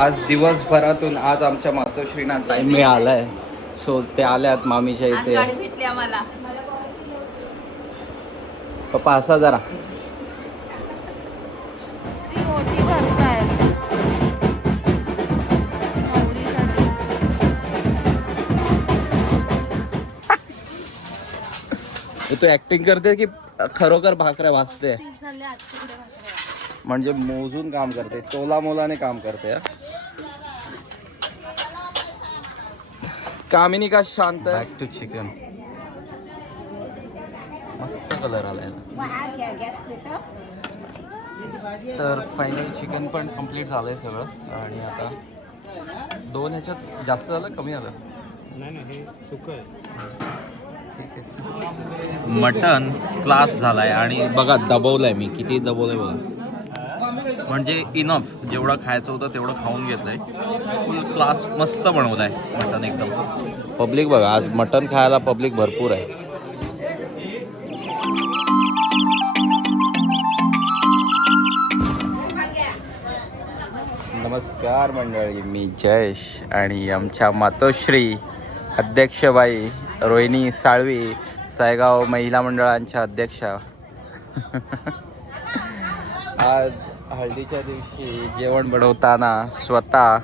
आज दिवसभरातून आज आमच्या मातोश्रीना टाइम मिळालाय. सो ते आल्यात मामीच्या इथे. गाडी भेटली आम्हाला. पप्पा असा जरा. ती ऍक्टिंग करते की खरोखर भाकऱ्या भाकऱ्या. म्हणजे मोजून काम करते. तोला मोलाने काम करते कामिनी का शांत बॅक टू चिकन मस्त कलर आलाय तर फायनली चिकन पण कंप्लीट झालंय सगळं. आणि आता दोन ह्याच्यात जास्त झालं कमी झालं? मटन क्लास झालाय. आणि बघा दबवलंय मी. किती दबवलंय बघा. म्हणजे इनफ जेवढं खायचं होतं तेवढं खाऊन घेतलंय. फुल क्लास मस्त बनवलाय मटन एकदम. पब्लिक बघा आज मटन खायला पब्लिक भरपूर आहे. नमस्कार मंडळी मी जयेश आणि आमच्या मातोश्री अध्यक्षबाई रोहिणी साळवी सायगाव महिला मंडळांच्या अध्यक्षा. आज हळदीच्या दिवशी जेवण बनवताना स्वतः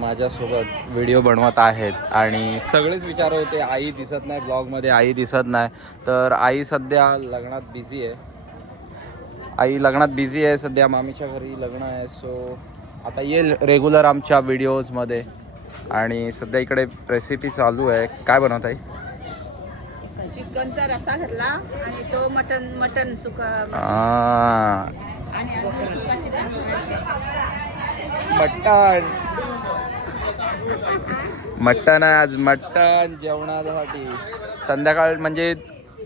माझ्यासोबत व्हिडिओ बनवत आहेत आणि सगळेच विचार होते आई दिसत नाही ब्लॉगमध्ये आई दिसत नाही. तर आई सध्या लग्नात बिझी आहे. आई लग्नात बिझी आहे सध्या मामीच्या घरी लग्न आहे. सो आता येईल रेग्युलर आमच्या व्हिडिओजमध्ये आणि सध्या इकडे रेसिपी चालू आहे. काय बनवत आहे चिकनचा रसा घातला आणि तो मटन मटन सुका आ, आणि अजून सुका चिकन मटण. मटण आहे आज मटण जेवणासाठी. संध्याकाळ म्हणजे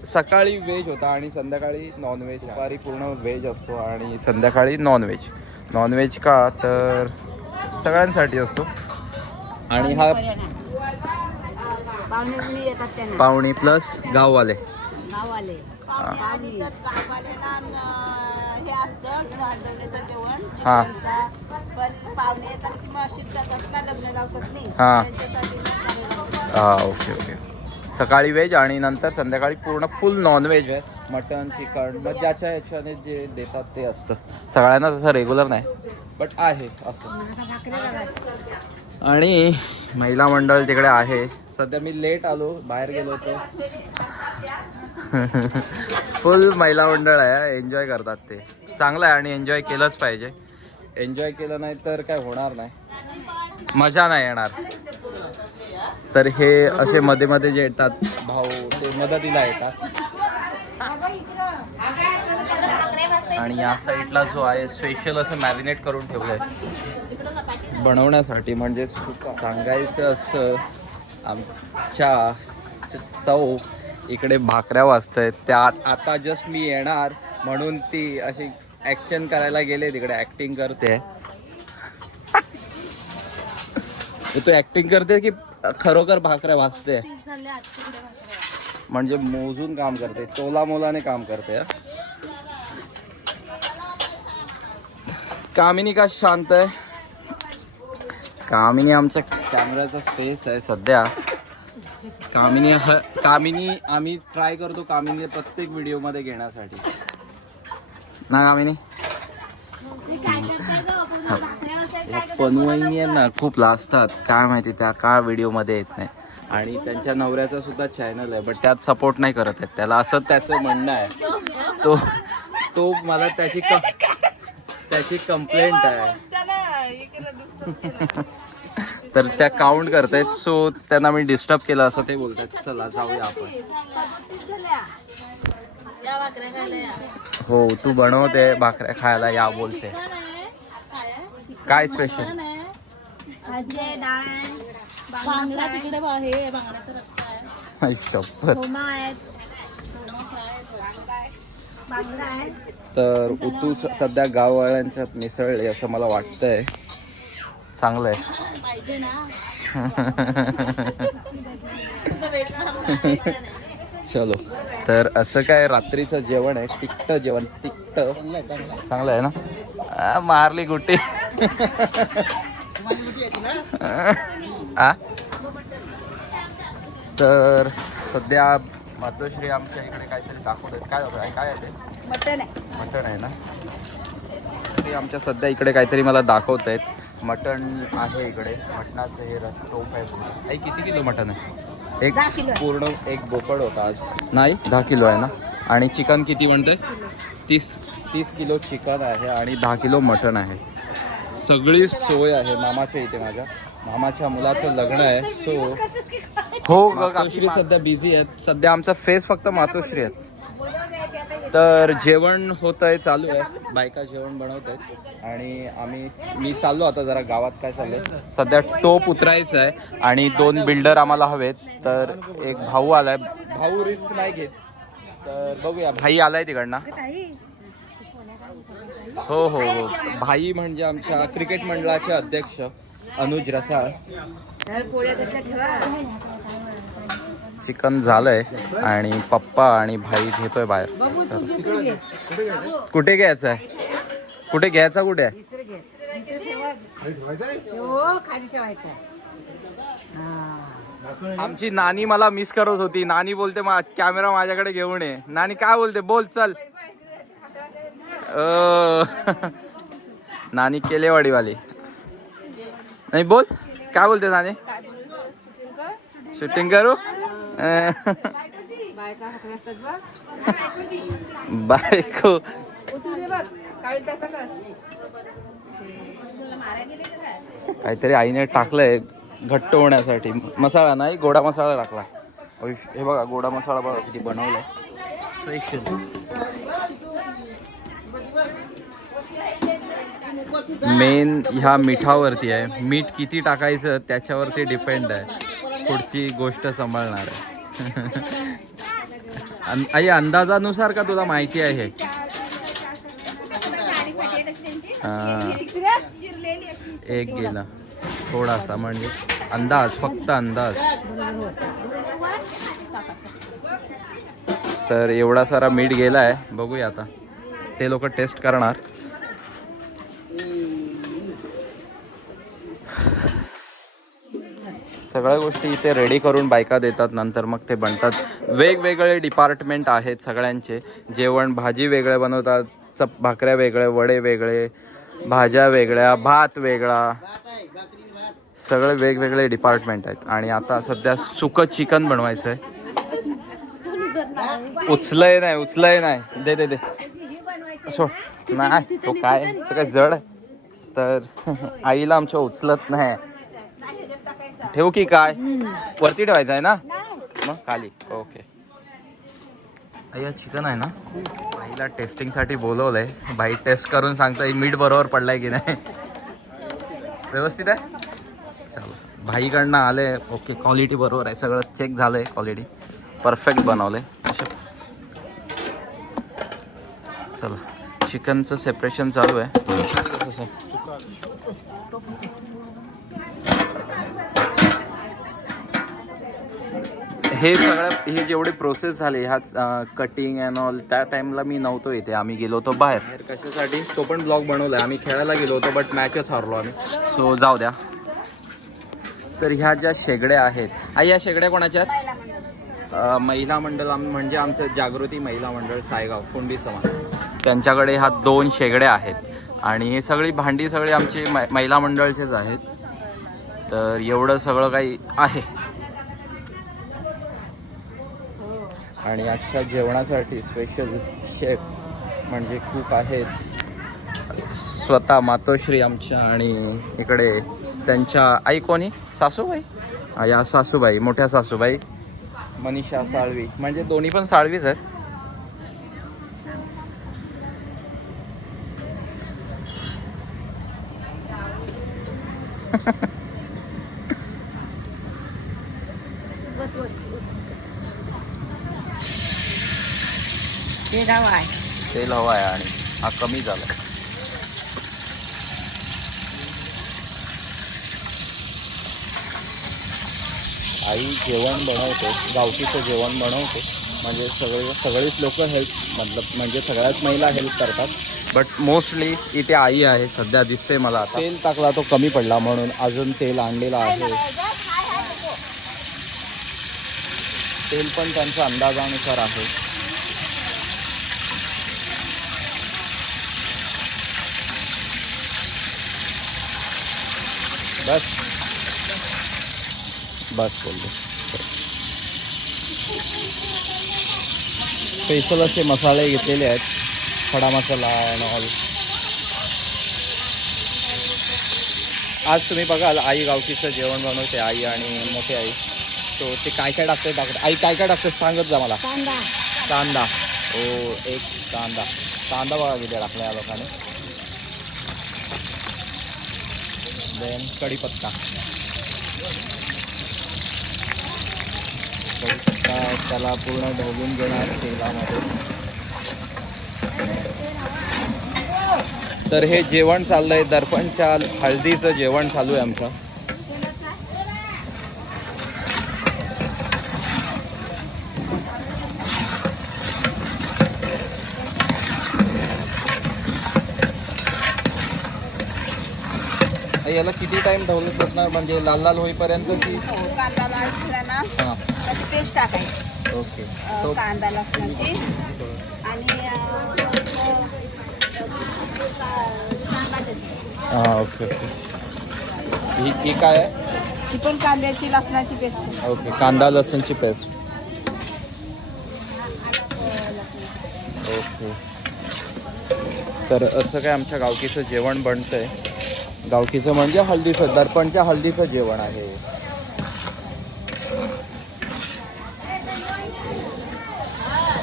सकाळी व्हेज होता आणि संध्याकाळी नॉनव्हेज दुपारी पूर्ण व्हेज असतो आणि संध्याकाळी नॉनव्हेज नॉनव्हेज का? तर सगळ्यांसाठी असतो. आणि हा पाहुणे बिवणे येतात त्यांना? पाहुणी प्लस गाववाले. गाववाले. हा. Okay okay. सकाळी व्हेज आणि नंतर संध्याकाळी पूर्ण फुल नॉनव्हेज आहे मटन चिकन मग ज्याच्या ह्याच्याने जे देतात ते असतं. सगळ्यांना तसं रेग्युलर नाही बट आहे असं. आणि महिला मंडळ तिकडे आहे. सध्या मी लेट आलो बाहेर गेलो होतो. फुल महिला मंडळ आहे एन्जॉय करतात ते. चांगलं आहे आणि एन्जॉय केलंच पाहिजे. एन्जॉय केलं नाही तर काय होणार नाही. मजा नाही येणार. तर हे असे मध्ये मध्ये जे येतात भाऊ ते मदतीला येतात. आणि या साईडला जो आहे स्पेशल असं मॅरिनेट करून ठेवलंय. बनवण्यासाठी म्हणजे सांगायचं असं आमच्या सौ इकडे भाकऱ्या वाजतायत. त्या आता जस्ट मी येणार म्हणून ती अशी ऍक्शन करायला गेले तिकडे ऍक्टिंग करते. तू ऍक्टिंग करते की खरोखर भाकऱ्या वाजते म्हणजे मोजून काम करते तोला मोलाने काम करते कामिनी का शांत आहे? कामिनी आमच्या कॅमेराचा फेस आहे सध्या. कामिनी ह कामिनी आम्ही ट्राय करतो कामिनी प्रत्येक व्हिडिओमध्ये घेण्यासाठी. ना कामिनी? पनवईनी आहे ना खूप लाजतात. काय माहिती त्या का व्हिडिओमध्ये येत नाही. आणि त्यांच्या नवऱ्याचा सुद्धा चॅनल आहे बट त्यात सपोर्ट नाही करत आहेत. त्याला असं त्याचं म्हणणं आहे. तो तो मला त्याची क त्याची कंप्लेंट आहे. तर त्या काउंट करतायत. सो त्यांना मी डिस्टर्ब केलं असं ते बोलतात चला जाऊया आपण. हो तू बनवते भाकऱ्या खायला या बोलते. काय स्पेशल शपथ तर उतू सध्या गाववाल्यांच्यात मिसळले असं मला वाटतंय. चांगलं आहे पाहिजे ना. चलो. तर असं काय रात्रीचं जेवण आहे? तिखट जेवण. तिखट. चांगलं आहे ना? मारली गुट्टी. आ? तर सध्या मातोश्री आमच्या इकडे काहीतरी दाखवत आहेत. काय होतं काय आहे ते? मटन आहे. मटण आहे ना? आमच्या सध्या इकडे काहीतरी मला दाखवत आहेत. मटण आहे इकडे. मटणाचं हे रस टोप आहे. पूर्ण. आई किती किलो मटण आहे? एक दहा किलो आहे. पूर्ण एक बोकड होता आज. नाही दहा किलो आहे ना? आणि चिकन किती म्हणतंय? तीस तीस किलो चिकन आहे आणि दहा किलो मटण आहे. सगळी सोय आहे मामाच्या इथे माझ्या. मामाच्या मुलाचं लग्न आहे सो हो सध्या बिझी आहेत. सध्या आमचा फेस फक्त मातोश्री आहेत. तर जेवण होत आहे चालू आहे. बायका जेवण बनवत आहेत. आणि आम्ही मी चाललो आता जरा गावात काय चाललंय. सध्या टोप उतरायचं आहे आणि दोन बिल्डर आम्हाला हवेत. तर एक भाऊ आलाय. भाऊ रिस्क नाही घेत. तर बघूया भाई आलाय तिकडनं. हो हो हो. भाई म्हणजे आमच्या क्रिकेट मंडळाचे अध्यक्ष अनुज रसाळ. चिकन झालंय आणि पप्पा आणि भाई घेतोय बाहेर. कुठे घ्यायचं आहे कुठे घ्यायचा कुठे? आहे आमची नानी मला मिस करत होती. नानी बोलते मा कॅमेरा माझ्याकडे घेऊन ये. नानी काय बोलते? बोल चल. नानी केलेवाडीवाली. नाही बोल. काय बोलते नानी? शूटिंग करू? बायको. काहीतरी आईने टाकलंय घट्ट होण्यासाठी. मसाला नाही गोडा मसाला टाकला. हे बघा गोडा मसाला बघा किती बनवलाय. स्पेशल मेन ह्या मिठावरती आहे. मीठ किती टाकायचं त्याच्यावरती डिपेंड आहे. पुढची गोष्ट सांभाळणार आहे. आई अंदाजानुसार का तुला माहिती आहे. एक गेला. थोडासा म्हणजे अंदाज फक्त अंदाज. तर एवढा सारा मीठ गेला आहे बघूया आता. ते लोक टेस्ट करणार. सगळ्या गोष्टी इथे रेडी करून बायका देतात नंतर मग ते बनतात. वेगवेगळे डिपार्टमेंट आहेत सगळ्यांचे. जेवण भाजी वेगळे बनवतात चप भाकऱ्या वेगळे वडे वेगळे भाज्या वेगळ्या भात वेगळा. सगळे वेगवेगळे डिपार्टमेंट आहेत. आणि आता सध्या सुकं चिकन बनवायचं आहे उचलय नाही उचलय नाही. दे दे दे. सोड नाही तो काय? तो काय जड आहे. तर आईला आमच्या उचलत नाही. ठेवू की काय? वरती ठेवायचं आहे ना? मग खाली. ओके. अय्या चिकन आहे ना? आईला टेस्टिंगसाठी बोलवलंय. बाई टेस्ट करून सांगतोय मीठ बरोबर पडलाय की नाही? व्यवस्थित आहे? चला. भाईकडनं आले. ओके क्वालिटी बरोबर आहे. सगळं चेक झालंय क्वालिटी परफेक्ट बनवलंय. अशा. चला. चिकनचं सेपरेशन चालू आहे. हे सगळं हे जेवढी प्रोसेस झाली ह्या कटिंग अँड ऑल त्या टाइमला मी नव्हतो इथे. आम्ही गेलो होतो बाहेर. कशासाठी? तो पण ब्लॉग बनवलाय. आम्ही खेळायला गेलो होतो बट मॅचच हारलो आम्ही. सो जाऊ द्या. तर ह्या ज्या शेगड्या आहेत आ या शेगड्या कोणाच्या आहेत? महिला मंडळ आम- म्हणजे आमचं जागृती महिला मंडळ सायगाव कुंडी समाज. त्यांच्याकडे ह्या दोन शेगड्या आहेत. आणि हे सगळी भांडी सगळी आमची मै- महिला मंडळचेच आहेत. तर एवढं सगळं काही आहे. आणि आजच्या जेवणासाठी स्पेशल शेफ म्हणजे खूप आहेत. स्वतः मातोश्री आमच्या आणि इकडे त्यांच्या आई कोणी सासूबाई? या सासूबाई मोठ्या सासूबाई. मनीषा साळवी. म्हणजे दोन्ही पण साळवीच आहेत. तेल हवा आहे. आणि हा कमी झाला. आई जेवण बनवते गावठीचं जेवण बनवते. म्हणजे सगळे सगळीच लोक हेल्प मतलब म्हणजे सगळ्याच महिला हेल्प करतात. बट मोस्टली इथे आई आहे सध्या दिसते मला आता. तेल टाकला तो कमी पडला म्हणून अजून तेल आणलेलं आहे. तेल पण त्यांच्या अंदाजानुसार आहे. बस बस बोललो स्पेशल असे मसाले घेतलेले आहेत खडा मसाला अँड ऑल आज तुम्ही बघाल आई गावकीचं जेवण बनवते आई आणि मोठी आई तो ते काय काय टाकते टाकते आई काय काय टाकते सांगत जा मला कांदा कांदा ओ एक कांदा कांदा बघा किती टाकला या लोकांनी देन कढीपत्ता कढीपत्ता त्याला पूर्ण ढवळून घेणार तेलामध्ये. तर हे जेवण चाललंय दर्पणच्या हळदीचं जेवण चालू आहे आमचं. याला किती टाइम ढवलत बसणार म्हणजे लाल लाल होईपर्यंत की? हो, कांदा लाल झाला ना हां. त्याची पेस्ट टाकायची. ओके. अ, कांदा लसणाची. आणि अ. हां ओके ओके. ही ही काय आहे? ही पण कांद्याची लसणाची पेस्ट ओके कांदा लसूणची पेस्ट ओके. तर असं काय आमच्या गावकीचं जेवण बनतंय. गावकीचं म्हणजे हळदीचं दर्पणच्या हळदीचं जेवण आहे.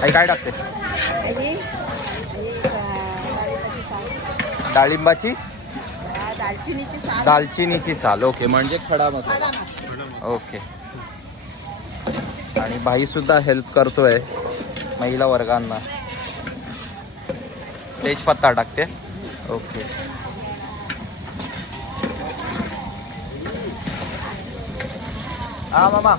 आई काय टाकते? डाळिंबाची? दालचिनीची साल. ओके म्हणजे खडा मसाला. साला मसाला. ओके. आणि भाई सुद्धा हेल्प करतोय महिला वर्गांना. तेजपत्ता टाकते. ओके. हा मामा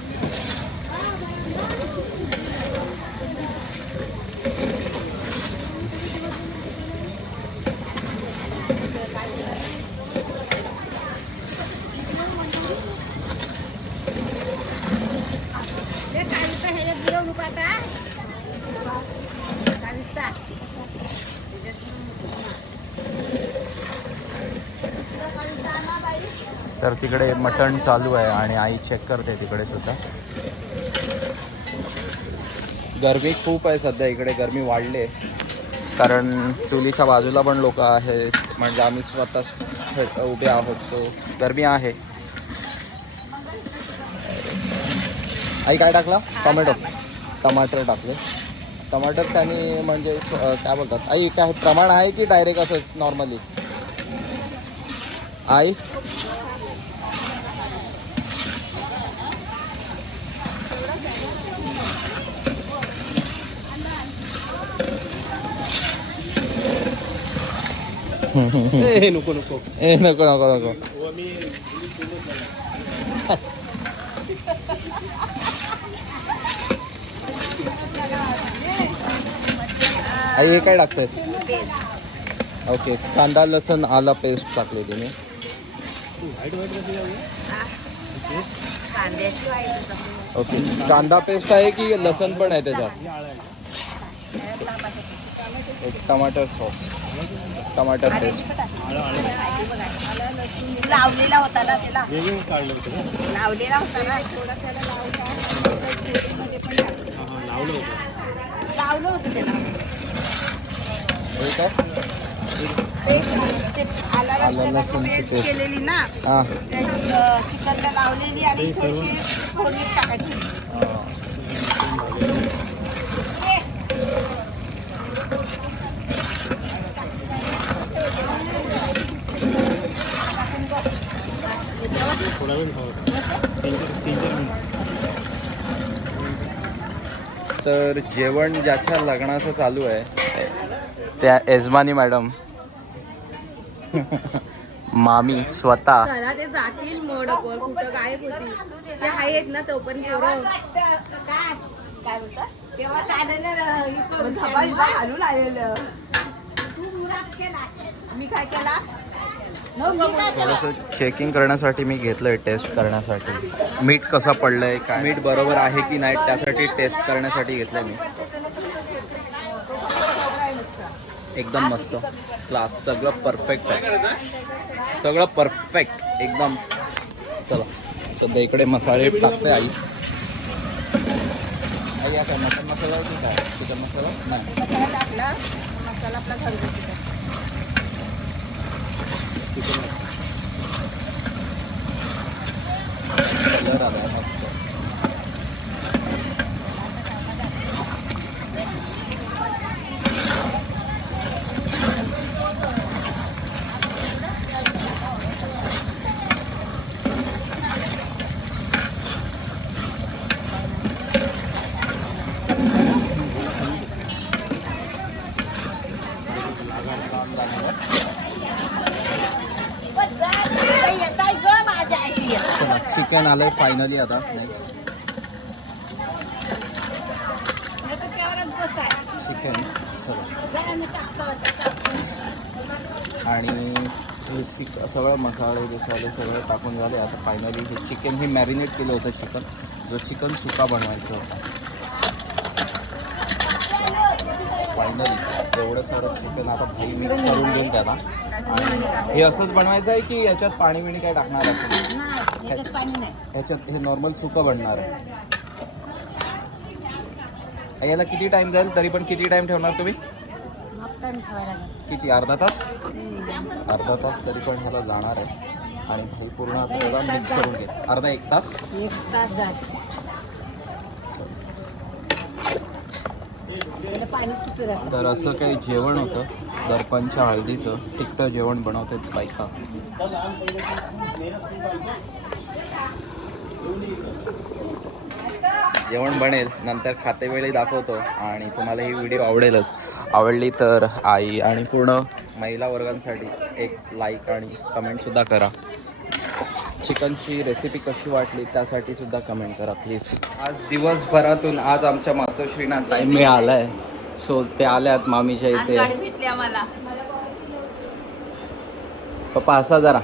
तर तिकडे मटण चालू आहे आणि आई चेक करते तिकडे सुद्धा. गरमी खूप आहे सध्या इकडे गरमी वाढली आहे. कारण चुलीच्या बाजूला पण लोक आहेत. म्हणजे आम्ही स्वतः उभे आहोत सो गरमी आहे. आई काय टाकला? टोमॅटो. टमाटर टाकले. टमाटर त्यांनी म्हणजे काय बोलतात? आई काय प्रमाण आहे की डायरेक्ट असंच नॉर्मली आई? नको नको ए नको नको नको आई हे काय टाकतेस ओके कांदा लसूण आला पेस्ट टाकली तुम्ही. ओके कांदा पेस्ट आहे की लसण पण आहे त्याच्यात? एक टमाटर सॉस. टमाटर लावलेला होता ना त्याला. वेगळं काढलं होतं का लावलेला होता ना. थोडा त्याला. लावला मध्ये पण टाकलं. लावलं होतं त्याला. केलेली ना. हां. चिकनला लावलेली आणि थोडीशी फोडणी टाकायची. थोडा वेळ तर जेवण ज्याच्या लग्नाचं चालू आहे त्या यजमानी मॅडम. मामी स्वतः. ते जातील मोडकवर कुठं गायब होती ते आहेत ना तो पण पोरं. काय बोलतात तेव्हा आलेलं मी काय केला? थोडंसं चेकिंग करण्यासाठी मी घेतलंय टेस्ट करण्यासाठी. मीठ कसं पडलंय काय? मीठ बरोबर आहे की नाही त्यासाठी टेस्ट करण्यासाठी घेतलंय मी. एकदम मस्त. क्लास सगळं परफेक्ट आहे. सगळं परफेक्ट एकदम. चला. सध्या इकडे मसाले टाकते आई. आई आता मटन मसाला की काय? चिकन मसाला? नाही. मसाला टाकला. मसाला आपला घरगुती कलर आला मस्त येत आहे ग माझ्या अशी चला आलं फायनली आता. चिकन चला. आणि चिक सगळं मसाले बिसाले सगळं टाकून झाले. आता फायनली हे चिकन हे मॅरिनेट केलं होतं चिकन जो चिकन सुका बनवायचं होता. फायनली एवढं सारं चिकन आता भाई मिक्स करून घेईल त्याला आणि हे असंच बनवायचं आहे की याच्यात पाणी बिणी काय टाकणार असेल याच्यात हे नॉर्मल सुकं बनणार आहे. याला किती टाइम जाईल? तरी पण किती टाइम ठेवणार तुम्ही? किती? अर्धा तास? अर्धा तास तरी पण ह्याला जाणार आहे. आणि भाई पूर्ण मिक्स करून घे. अर्धा एक तास? एक तास जात त्याला पाणी सुटू राहतं तर असं काही जेवण होतं. दर्पणच्या हळदीचं तिखटं जेवण बनवतात बायका. जेवण बनेल नंतर खातेवेळी दाखवतो आणि तुम्हाला ही व्हिडिओ आवडेलच. आवडली तर आई आणि पूर्ण महिला वर्गांसाठी एक लाईक आणि कमेंटसुद्धा करा. चिकनची रेसिपी कशी वाटली त्यासाठी सुद्धा कमेंट करा प्लीज आज दिवसभरातून आज आमच्या मातोश्रीना टाईम मिळाला आहे सो ते आल्यात मामीच्या इथे. भेटली आम्हाला. पप्पा असा जरा.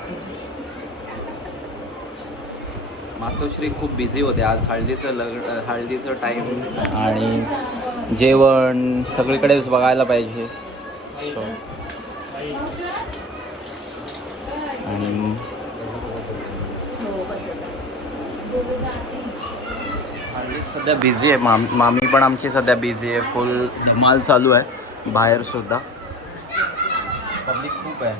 मातोश्री खूप बिझी होते. आज हळदीचं लग्न हळदीचं टाईम आणि जेवण सगळीकडेच बघायला पाहिजे. आणि सध्या बिझी आहे. माम मामी पण आमची सध्या बिझी आहे. फुल धमाल चालू आहे. बाहेर सुद्धा. पब्लिक खूप आहे.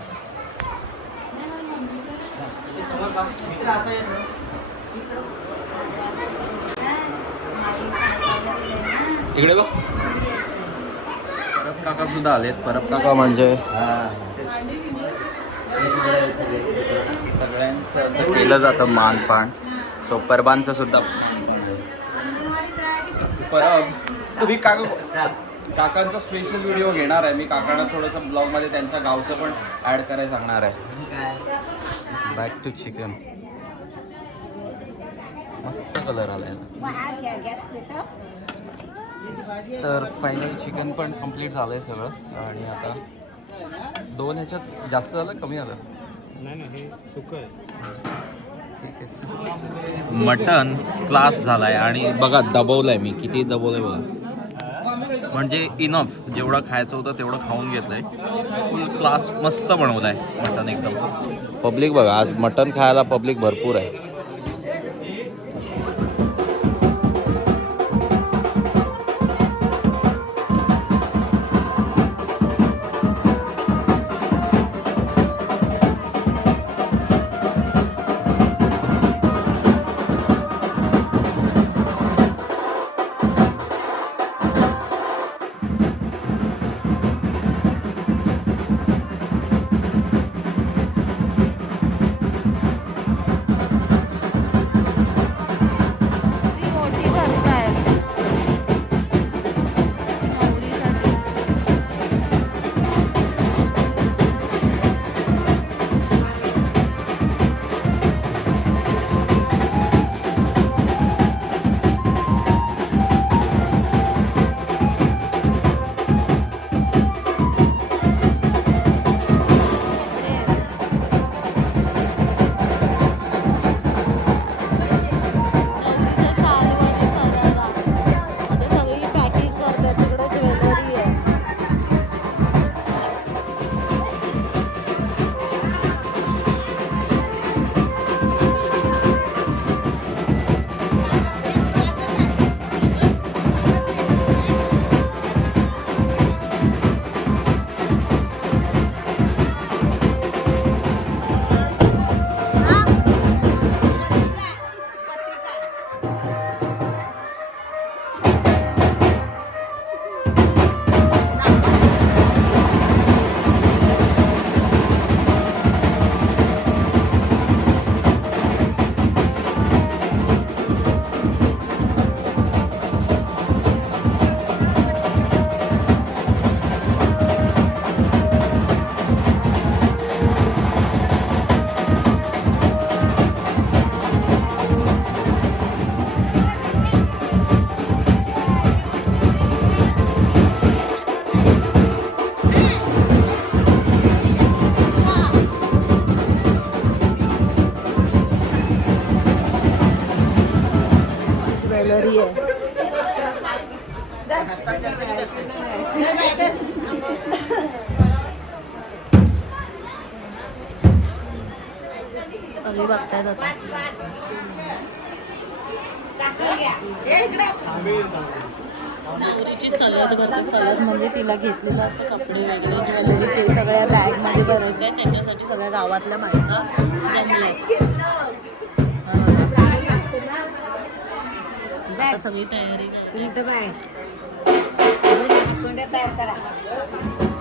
इकडे बघ. परब काका सुद्धा आलेत. परब काका म्हणजे सगळ्यांचं असं केलं जातं मानपान. सो परबांचं सुद्धा परब. तुम्ही काका काकांचा स्पेशल व्हिडिओ घेणार आहे. मी काकांना थोडंसं ब्लॉगमध्ये त्यांच्या गावचं पण ॲड करायला सांगणार आहे. बॅक टू चिकन मस्त कलर आलाय तर फायनली चिकन पण कंप्लीट आहे सगळं. आणि आता दोन ह्याच्यात जास्त झालं कमी झालं? नाही नाही हे सुकं आहे. मटन क्लास झालाय आणि बघा दबवलंय मी. किती दबवलंय बघा. म्हणजे इनफ जेवढं खायचं होतं तेवढं खाऊन घेतलंय. फुल क्लास मस्त बनवलाय मटन एकदम. पब्लिक बघा आज मटन खायला पब्लिक भरपूर आहे. नवरीची सलद भरते सलद म्हणजे तिला घेतलेलं असतं कपडे वगैरे ज्वेलरी म्हणजे ते सगळ्या बॅगमध्ये भरायचं आहे त्याच्यासाठी सगळ्या गावातल्या माहिती आहे. सगळी तयारी तयार करा.